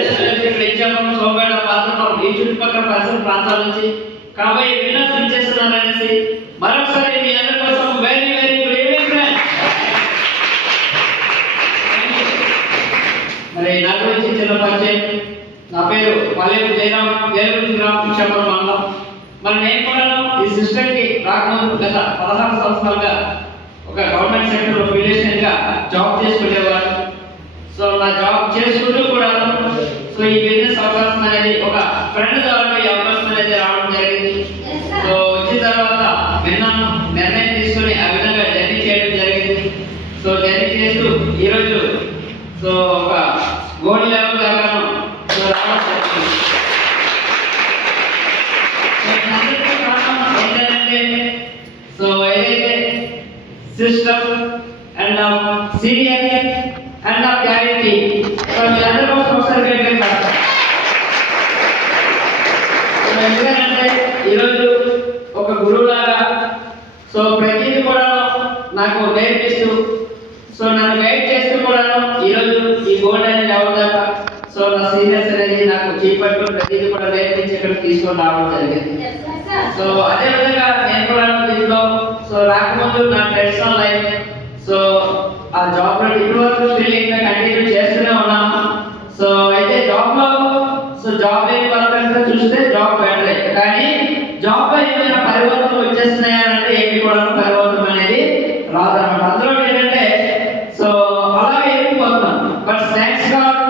ఇక్కడ ఇచ్చాము సోమేడ పాత్రం ఈ చుట్టుపక్కల పరిసర ప్రాంతాల నుంచి కాబోయే విన్నర్స్ చేస్తున్నారు అనేసి మరొకసారి మీ అందరి కోసం very very good evening friends. మరి నా గురించి చిన్న పరిచయం. నా పేరు పల్లెపు జయరాం, వేలుగుంటి గ్రామం, పిచ్చాపురం మండలం. మరి నేను కూడా ఈ సిస్టమ్కి రాకముందు గత 16 సంవత్సరాలుగా ఒక గవర్నమెంట్ సెక్టర్లో ఫిలియేషన్గా జాబ్ చేసుకునేవాడు. సో నా జాబ్ చేసుకుంటూ కూడా సో ఈ బిజినెస్ అవకాశం అనేది ఒక ఫ్రెండ్ ద్వారా ఈ అవకాశం అనేది రావడం జరిగింది. సో వచ్చిన తర్వాత విన్నాను, నిర్ణయం తీసుకుని ఆ విధంగా జర్నీ చేయడం జరిగింది. సో జర్నీ చేస్తూ ఈరోజు సో ఒక గోల్డ్ లెవెల్ దాకాను సో రావడం జరిగింది. ఏంటంటే సో ఏదైతే system and seniority and clarity so మీ అందరి కోసం ఒకసారి ఎందుకంటే ఈరోజు ఒక గురువులాగా సో ప్రతిదీ కూడా నాకు నేర్పిస్తూ సో నన్ను గైడ్ చేస్తూ కూడా ఈరోజు ఈ గోల్డ్ అనేది లెవెల్ దాకా సో నా సీనియర్స్ అనేది నాకు చేపట్టు ప్రతిదీ కూడా నేర్పించి ఇక్కడికి తీసుకొని రావడం జరిగింది. సో అదే విధంగా నేను కూడా దీంట్లో సో రాకముందు నా పర్సనల్ లైఫ్ సో ఆ జాబ్ లో ఇప్పటి వరకు స్టిల్ ఇంకా కంటిన్యూ చేస్తూనే ఉన్నాము. సో అయితే జాబ్ లో సో జాబ్ లేని వాళ్ళకంటే చూస్తే జాబ్ బెటరే, కానీ జాబ్ లో ఏమైనా పరివర్తనలు వచ్చేస్తున్నాయంటే ఏమి కూడా పరివర్తనం అనేది రాదన్నమాట. అందులో ఏంటంటే సో అలాగే వెళ్ళిపోతున్నాను. బట్ థ్యాంక్స్ గాడ్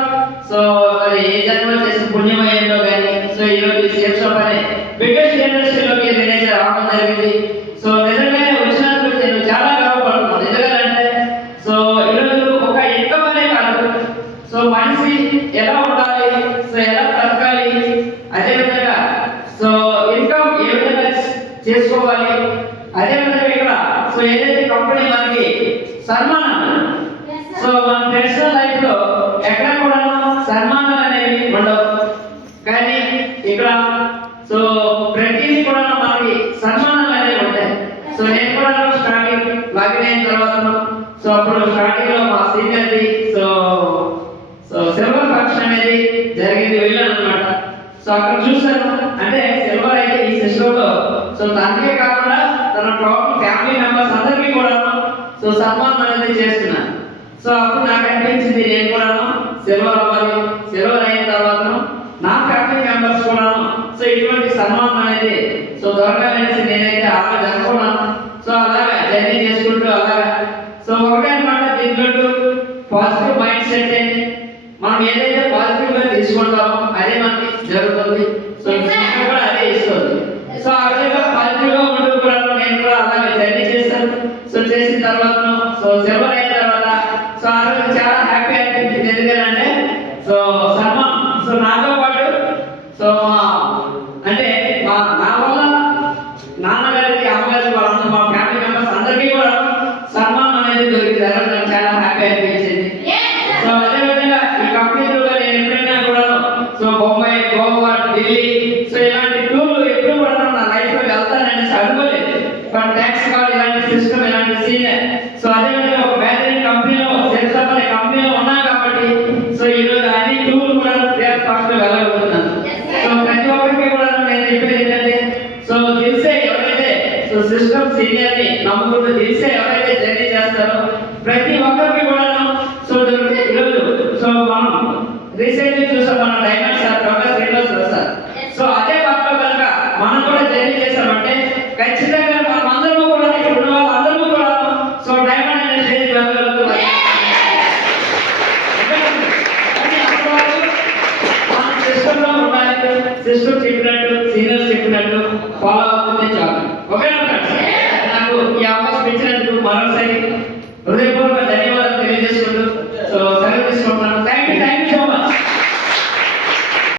సో మరి ఏ జన్మలో చేసిన పుణ్యమయంలో కానీ సో ఈరోజు సేఫ్ షాప్ అనే బిగ్గెస్ట్ ఇండస్ట్రీలోకి నేనైతే రావడం జరిగింది. సో నిజంగానే వచ్చినందుకు నేను చాలా గర్వపడుతున్నాను. ఎందుకంటే సో ఈరోజు ఒక ఇన్కమ్ అనే కాదు, సో మనిషి ఎలా ఉండాలి, సో ఎలా బ్రతకాలి, అదేవిధంగా సో ఇన్కమ్ ఏ విధంగా చేసుకోవాలి, అదేవిధంగా ఇక్కడ సో ఏదైతే కంపెనీ మనకి సన్మానం సో మన పర్సనల్ లైఫ్ లో ఎక్కడ కూడా సన్మానాలు అనేవి ఉండవు, కానీ ఇక్కడ సో ప్రతిదీ కూడా మనకి సన్మానాలు అనేవి ఉంటాయి. సో నేను కూడా స్టార్టింగ్ లాగిన్ అయిన తర్వాత సో అప్పుడు స్టార్టింగ్ లో మా సీనియర్ది సో సో సిల్వర్ ఫంక్షన్ అనేది జరిగింది, వెళ్ళాను అనమాట. సో అక్కడ చూసాను అంటే సిల్వర్ అయితే ఈ సిస్టమ్ లో సో తనకే కాకుండా తన టోటల్ ఫ్యామిలీ మెంబర్స్ అందరికీ కూడా సో సన్మానం అనేది చేస్తున్నాను. సో అప్పుడు నాకు అనిపించింది నేను కూడా సిల్వర్ అవ్వాలి, సిల్వర్ అయిన తర్వాత నా ఫ్యామిలీ మెంబర్స్ కూడా సో ఇటువంటి సన్మానం అనేది సో దొరకాలనేసి నేనైతే ఆలోచన అనుకున్నాను. సో అలాగా జర్నీ చేసుకుంటూ అలాగా సో ఒకటే అనమాట. దీంట్లో పాజిటివ్ మైండ్ సెట్ ఏంటి, మనం ఏదైతే పాజిటివ్ గా తీసుకుంటామో అదే మనకి జరుగుతుంది. సో కూడా అదే ఇస్తుంది. సో ఆ విధంగా పాజిటివ్ గా ఉంటూ కూడా నేను కూడా అలాగే జర్నీ చేశాను. సో చేసిన తర్వాత సో సిల్వర్ అయిన తర్వాత సో ఆ రోజు చాలా హ్యాపీ అనిపించింది. ఎందుకంటే సో సన్మానం సో నాతో పాటు సో అంటే నా వల్ల నాన్నగారికి అమ్మగారికి వాళ్ళందరూ మా ఫ్యామిలీ మెంబర్స్ అందరికీ కూడా సన్మానం అనేది దొరికింది. నాకు చాలా హ్యాపీ అనిపించింది. సో అదేవిధంగా ఈ కంపెనీలో నేను ఎప్పుడైనా కూడా సో బొంబాయి, గోవా, ఢిల్లీ సో ఇలాంటి టూర్లు ఎప్పుడు కూడా నా లైఫ్ లో వెళ్తానని అనుకోలేదు. బట్ థ్యాంక్స్ గాడ్ ఇలాంటి సిస్టమ్, ఇలాంటి సీనియర్ సో అదేవిధంగా ఒక బ్యాటరీ కంపెనీలో సేల్స్ అనే కంపెనీలో ఉన్నాను కాబట్టి సో ఈరోజు అన్ని టూర్లు కూడా ఫ్రీ ఆఫ్ కాస్ట్ లో వెళ్ళగలుగుతున్నాను. సో ప్రతి ఒక్కరికి కూడా నేను చెప్పేది ఏంటంటే సో తెలిసే ఎవరైతే సో సిస్టమ్ సీనియర్ ని నమ్ముకుంటూ తెలిసే ఎవరైతే జర్నీ చేస్తారో ప్రతి ఒక్కరికి కూడా సో ఈరోజు సో మనం రీసెంట్లీ చూసాం మన diamond sir professor Srinivasarao sir. So అదే పక్కన కనుక మనం కూడా జర్నీ చేసామంటే ఖచ్చితంగా మనం అందరూ కూడా ఇక్కడ ఉన్న వాళ్ళందరూ కూడా సో డైమండ్ అనే స్టేజ్ వెళ్ళగలుగుతారు. మన సిస్టమ్ లో ఉండాలి, సిస్టమ్ చెప్పినట్టు సీనియర్స్ చెప్పినట్టు ఫాలో అవుతుంటే చాలు. ఓకేనా ఫ్రెండ్స్? నాకు ఈ అవకాశం ఇచ్చినందుకు మరోసారి హృదయపూర్వక ధన్యవాదాలు తెలియజేసుకుంటూ సో సెలవు తీసుకుంటున్నాను.